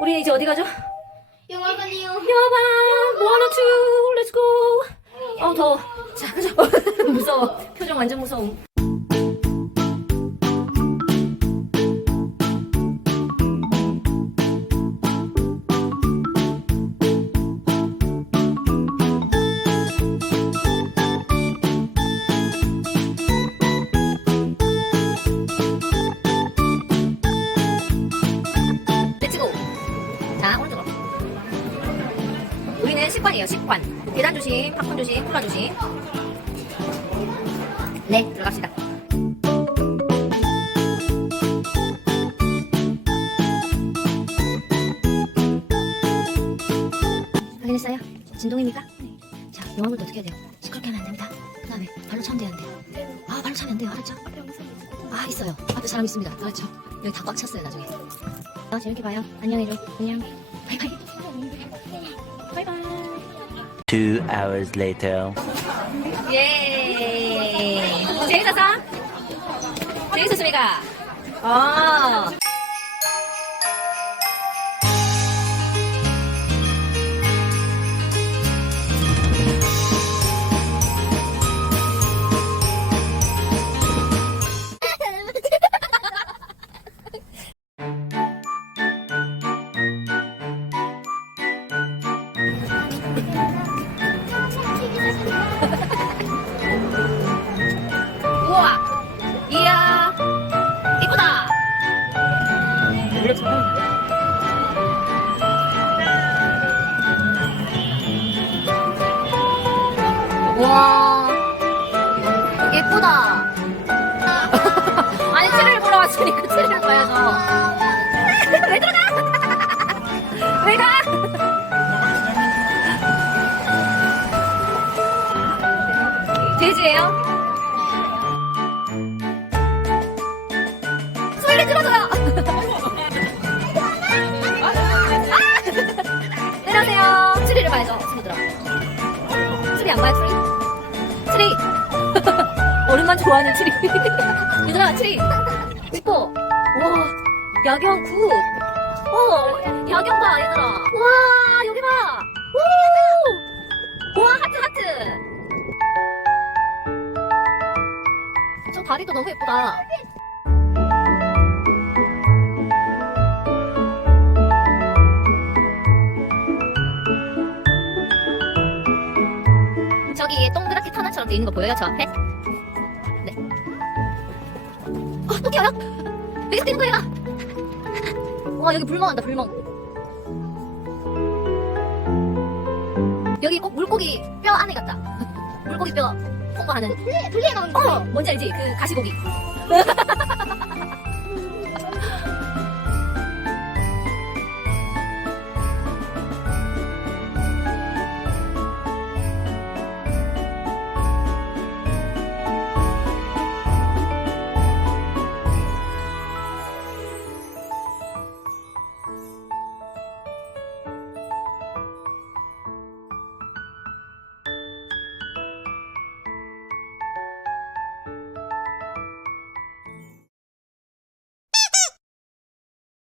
우리 이제 어디 가죠? 영화관이요. or two, let's go. 어 더워. 자, 가자. 무서워. 표정 완전 무서움. 10관이에요 10관 계단 조심 팝콘 조심 콜라 조심. 네 들어갑시다. 확인했어요? 진동입니까? 자 영화물도 어떻게 해야 돼요? 시끄럽게 하면 안됩니다. 그 다음에 발로 차면 되는데 아 발로 차면 안돼요. 알았죠? 아 있어요. 앞에 사람 있습니다. 알았죠? 여기 다 꽉 찼어요 나중에. 아 재밌게 봐요. 안녕히 좀 안녕. 바이바이. Two hours later. 예. 재밌었어? 재밌었습니까? 아. 와. 예쁘다. 아니, 트리를 보러 왔으니까 트리를 봐야죠. 왜 들어가? 왜 가? 돼지예요? 소리 들어줘요. 아! 내려오세요. 추리를 봐야죠, 친구들아. 추리 안 봐요, 추리? 어른만 좋아하는 추리. 얘들아, 추리. 이뻐. 와, 야경 굿. 어, 야경 봐, 얘들아. 와, 여기 봐. 오! 와, 하트, 하트. 저 다리도 너무 예쁘다. 저기 동그랗게 터널처럼 돼 있는 거 보여요? 저 앞에? 네. 어, 또 뛰어요? 여기서 뛰는 거예요? 와, 여기 불멍한다, 불멍. 여기 꼭 물고기 뼈 안에 같다. 물고기 뼈 통과하는. 분리해 나오는 어, 뭔지 알지? 그 가시고기.